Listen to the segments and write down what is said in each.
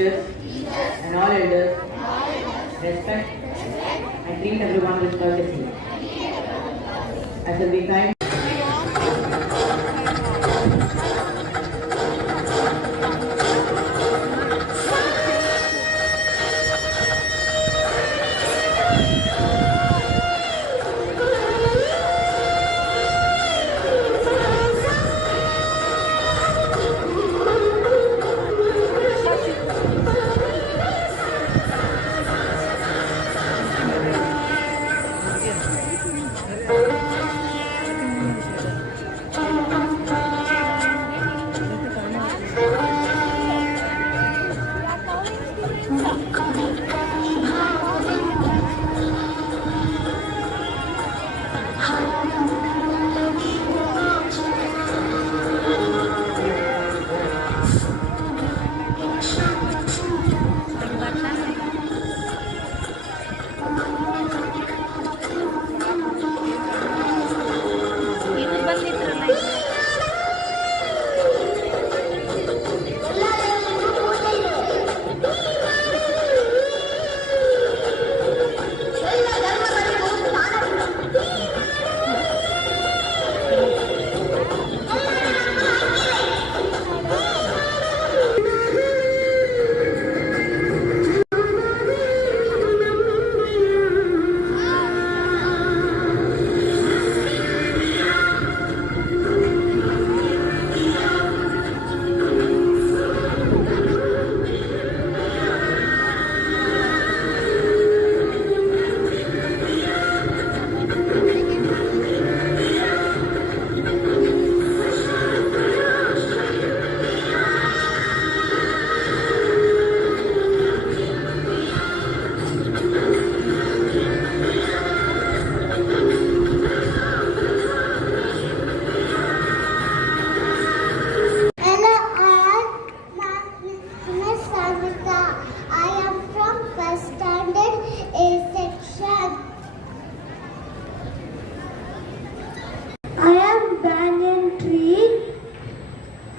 teachers and all elders, respect and treat everyone with courtesy. I shall be kind.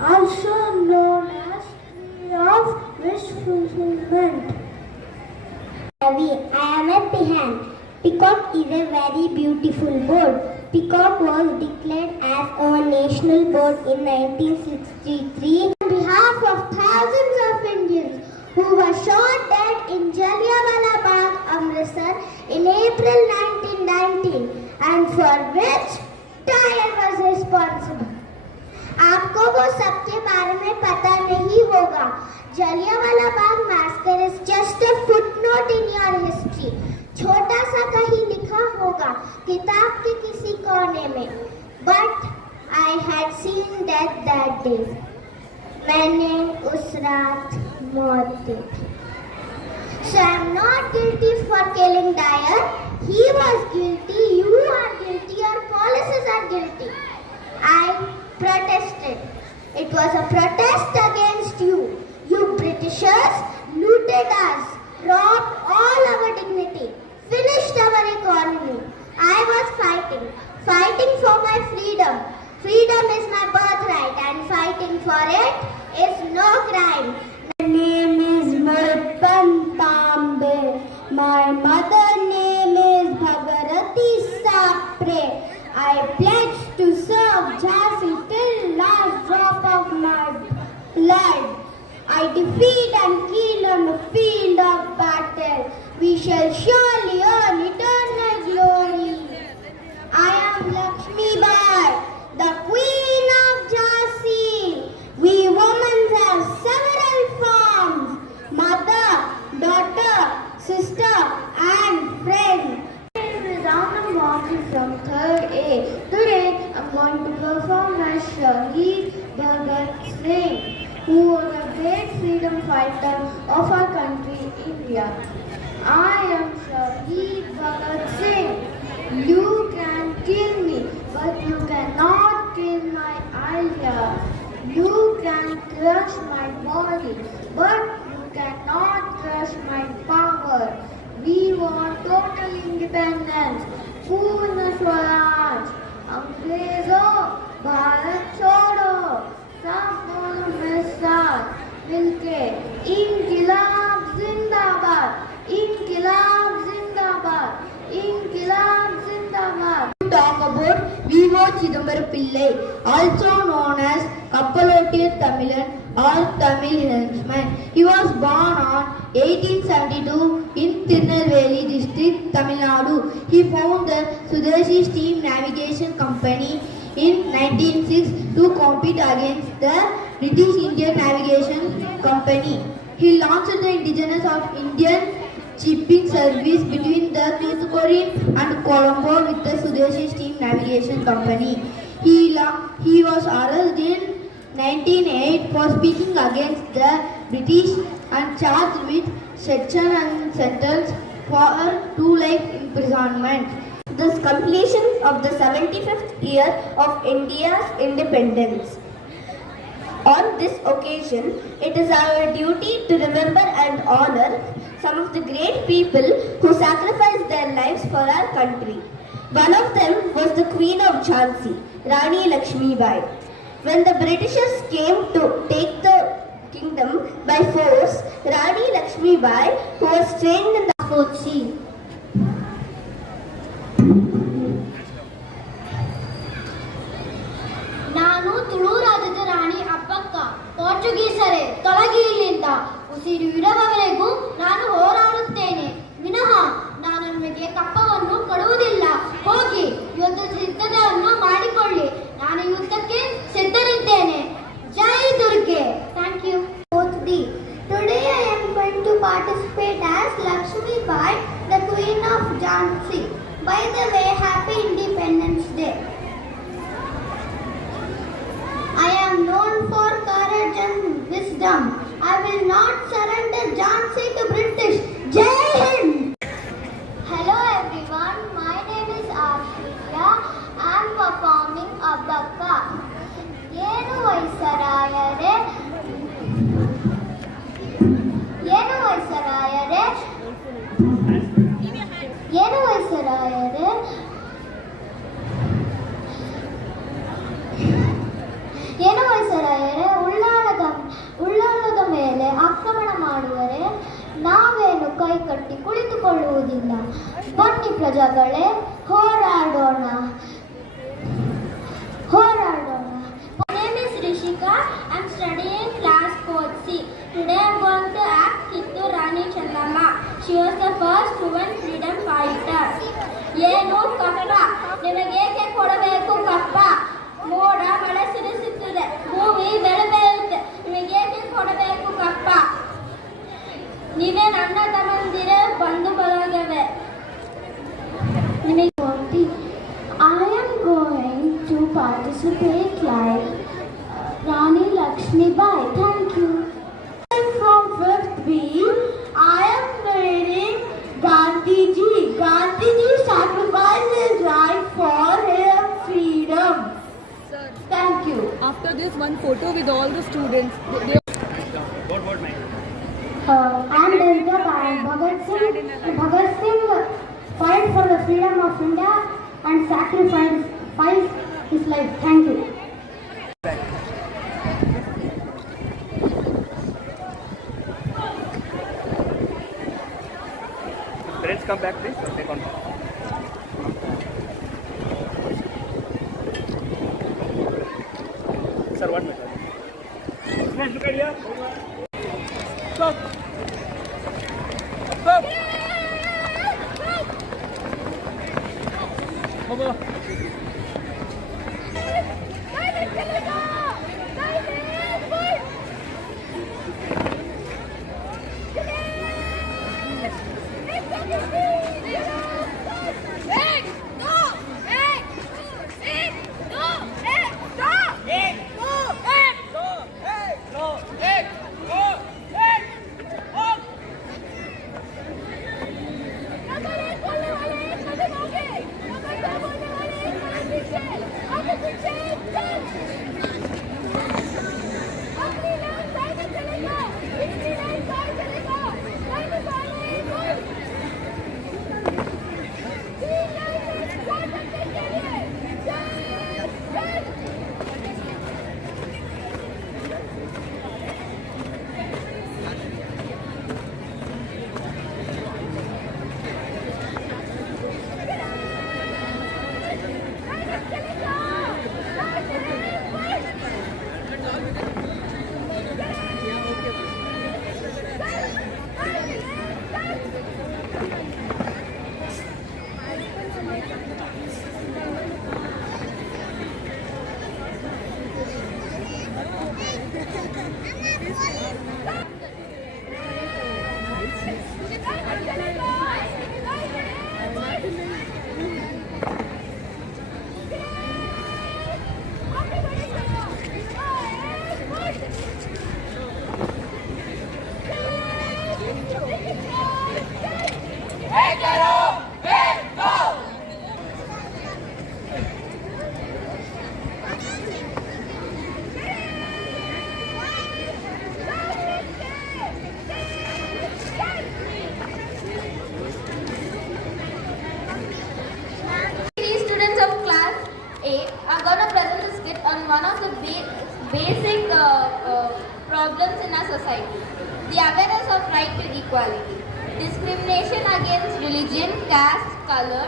Also known as tree of wish fulfillment. I am a peahen. Peacock is a very beautiful bird. Peacock was declared as our national bird in 1963 on behalf of thousands of Indians who were shot dead in Jallianwala Bagh, Amritsar in April 1919 and for which Tyre was responsible. आपको वो सबके बारे में पता नहीं होगा. Jallianwala Bagh massacre is just a footnote in your history. छोटा सा कहीं लिखा होगा किताब के किसी कोने में. But I had seen death that day. मैंने उस रात मौत देखी. So I am not guilty for killing Dyer. He was guilty. You are guilty. Your policies are guilty. I protested. It was a protest against you. You Britishers looted us, robbed all our dignity, finished our economy. I was fighting for my freedom. Freedom is my birthright and fighting for it is no crime. My name is Marpan Tambe. My mother name is Bhagarati Sapre. I pledge to serve Jhansi till last drop of my blood. I defeat and kill on the field of battle. We shall surely earn eternal glory. I am Lakshmi Bai, the Queen of Jhansi. We women have several forms: mother, daughter, sister, and friend. I'm walking from 3rd A. Today I'm going to perform as Shaheed Bhagat Singh, who was a great freedom fighter of our country, India. I am Shaheed Bhagat Singh. You can kill me, but you cannot kill my ideas. You can crush my body, but you cannot crush my power. We want total independence, पूर्ण स्वराज. अंग्रेजों भारत छोड़ो, सब मिलके इनकिलाब wrote V.O. Chidambaram Pillai, also known as Kappalottir Tamilan or Tamil Henchman. He was born on 1872 in Tirunelveli district, Tamil Nadu. He founded the Swadeshi Steam Navigation Company in 1906 to compete against the British Indian Navigation Company. He launched the indigenous of Indian shipping service between the Tuticorin and Colombo with the Swadeshi Steam Navigation Company. He was arrested in 1908 for speaking against the British and charged with section and sentence for 2 life imprisonment. This completion of the 75th year of India's independence. On this occasion, it is our duty to remember and honor some of the great people who sacrificed their lives for our country. One of them was the Queen of Jhansi, Rani Lakshmibai. When the Britishers came to take the kingdom by force, Rani Lakshmibai, who was trained in the fourth sea, ನಾನು ತುಳು ರಾಜ್ಯದ ರಾಣಿ ಅಬ್ಬಕ್ಕ. ಪೋರ್ಚುಗೀಸರೇ, ತೊಲಗಿ ಇಲ್ಲಿಂದ. ಉಸಿರು ಇರುವವರೆಗೂ ನಾನು ಹೋರಾಡುತ್ತೇನೆ ವಿನಃ ನಾನು ನಿಮಗೆ ಕಪ್ಪವನ್ನು ಕೊಡುವುದಿಲ್ಲ. ಹೋಗಿ ಯುದ್ಧ ಸಿದ್ಧತೆಯನ್ನು ಮಾಡಿಕೊಳ್ಳಿ. ನಾನು ಯುದ್ಧಕ್ಕೆ ಸಿದ್ಧರಿದ್ದೇನೆ. ಜೈ ದುರ್ಗೆ. Thank you. Today I am going to participate as Lakshmi Bai, the Queen of Jhansi. By the way, Happy Independence Day. I am known for courage and wisdom. I will not surrender Jhansi to British. Jai Hind! Hello everyone, my name is Ashriya. I am performing Abbakka. ಏನು ವೈಸರಾಯರೇ, ಏನು ವೈಸರಾಯರೇ, ಏನು ವೈಸರಾಯರೇ, ಏನು ವೈಸರಾಯರೇ, ಉಳ್ಳಾಳದ ಮೇಲೆ ಆಕ್ರಮಣ ಮಾಡುವರೆ ನಾವೇನು ಕೈ ಕಟ್ಟಿ ಕುಳಿತುಕೊಳ್ಳುವುದಿಲ್ಲ. ಬನ್ನಿ ಪ್ರಜೆಗಳೇ, ಹೋರಾಡೋಣ, ಹೋರಾಡೋಣ. My name is Rishika. I am studying class 4C. Today I am going to act Kittu Rani Channamma. She was the first woman freedom fighter. ಏನು ಕಪ್ಪ, ನಿಮಗೇಕೆ ಕೊಡಬೇಕು ಕಪ್ಪ? ಮೋಡ ಮಳೆ ಸುರಿಸುತ್ತದೆ, ಭೂಮಿ ಬೆಳೆ ಬೆಳೆಯುತ್ತೆ, ನಿಮಗೇಕೆ ಕೊಡಬೇಕು ಕಪ್ಪ? ನೀವೇ ನನ್ನ ತಮ್ಮಂದಿರ ಬಂಧು ಬಳಗವೇ. ನಿಮಗೆ I am going to participate like Rani Lakshmi Bai. Thank you. From 5th B, I am reading Gandhiji. Gandhiji sacrificed his life for his freedom. Sir, Thank you. after this one photo with all the students, I am Delta by Bhagat Singh fight for the freedom of India and sacrificed his life. Thank you. Parents, come back please. Take on. Sir, 1 minute. Friends, look at here. Stop. Stop. Come on. society. The awareness of right to equality. Discrimination against religion, caste, color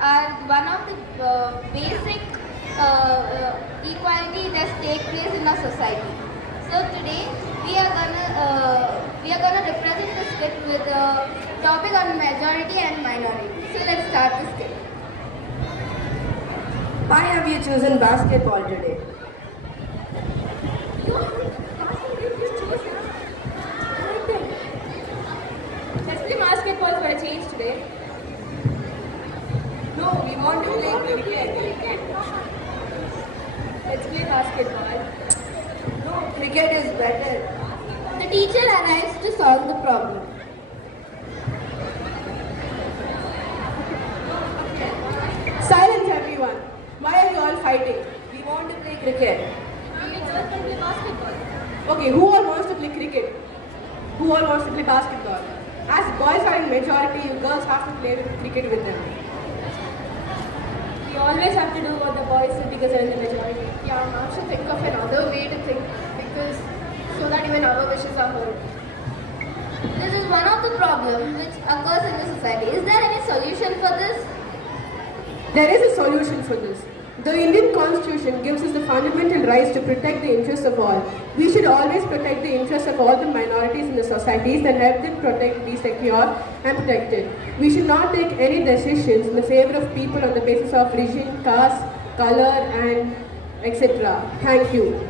are one of the basic equality that take place in our society. So today we are gonna represent the skit with a topic on majority and minority. So let's start the skit. Why have you chosen basketball today? Let's play basketball for a change today. No, we want to play cricket. Let's play basketball. No, cricket is better. The teacher arrives to solve the problem. Silence everyone. Why are you all fighting? We want to play cricket. Let's play basketball. Okay, who all wants to play cricket? Who all wants to play basketball? As boys are in majority, you girls have to play cricket with them. We always have to do what the boys do because they're in the majority. Yeah, ma'am should think of another way to think because so that even our wishes are heard. This is one of the problems which occurs in the society. Is there any solution for this? There is a solution for this. The Indian Constitution gives us the fundamental rights to protect the interests of all. We should always protect the interests of all the minorities in the societies and help them be secure and protected. We should not take any decisions in the favor of people on the basis of religion, caste, color and etc. Thank you.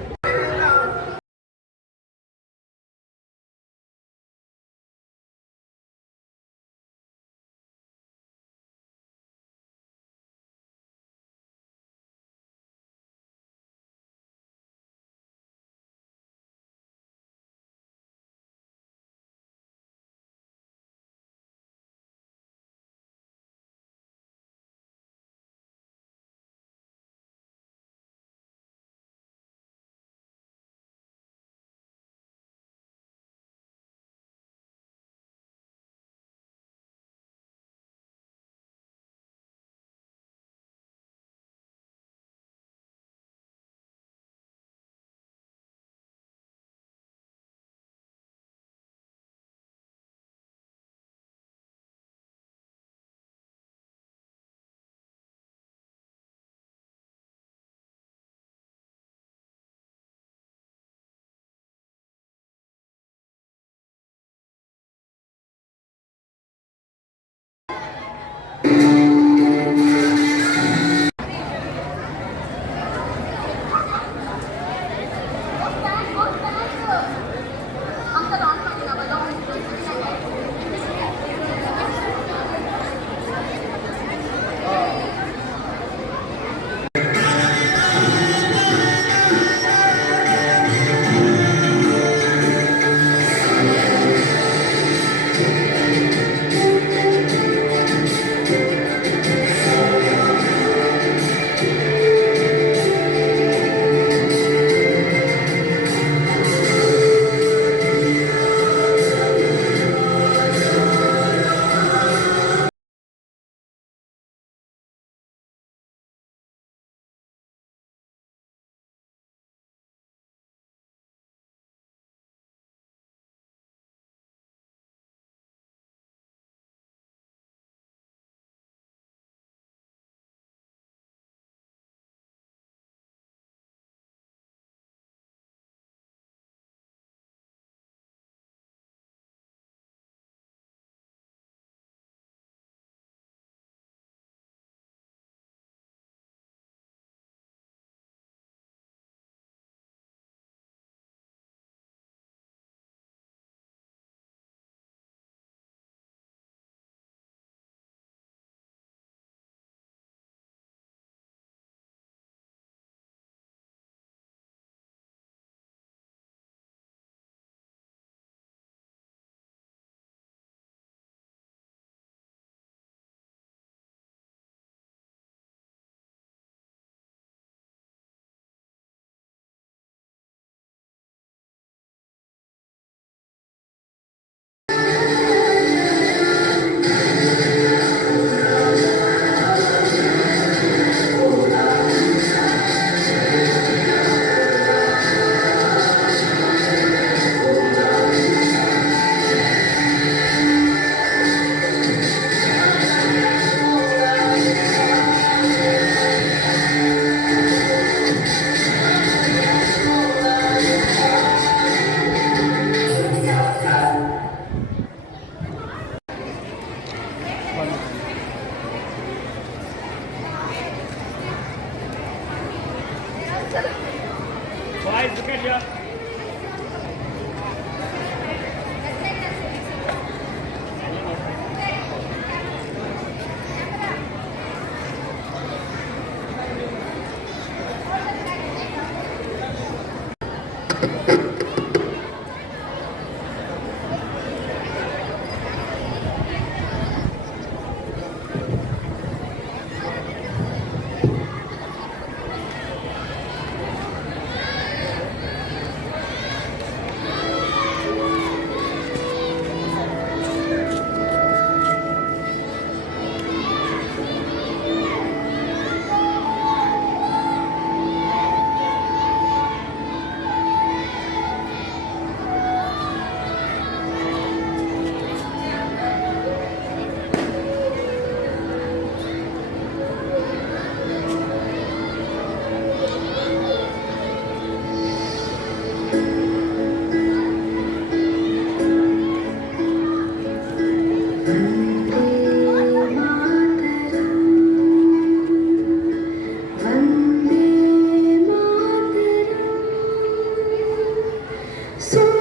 So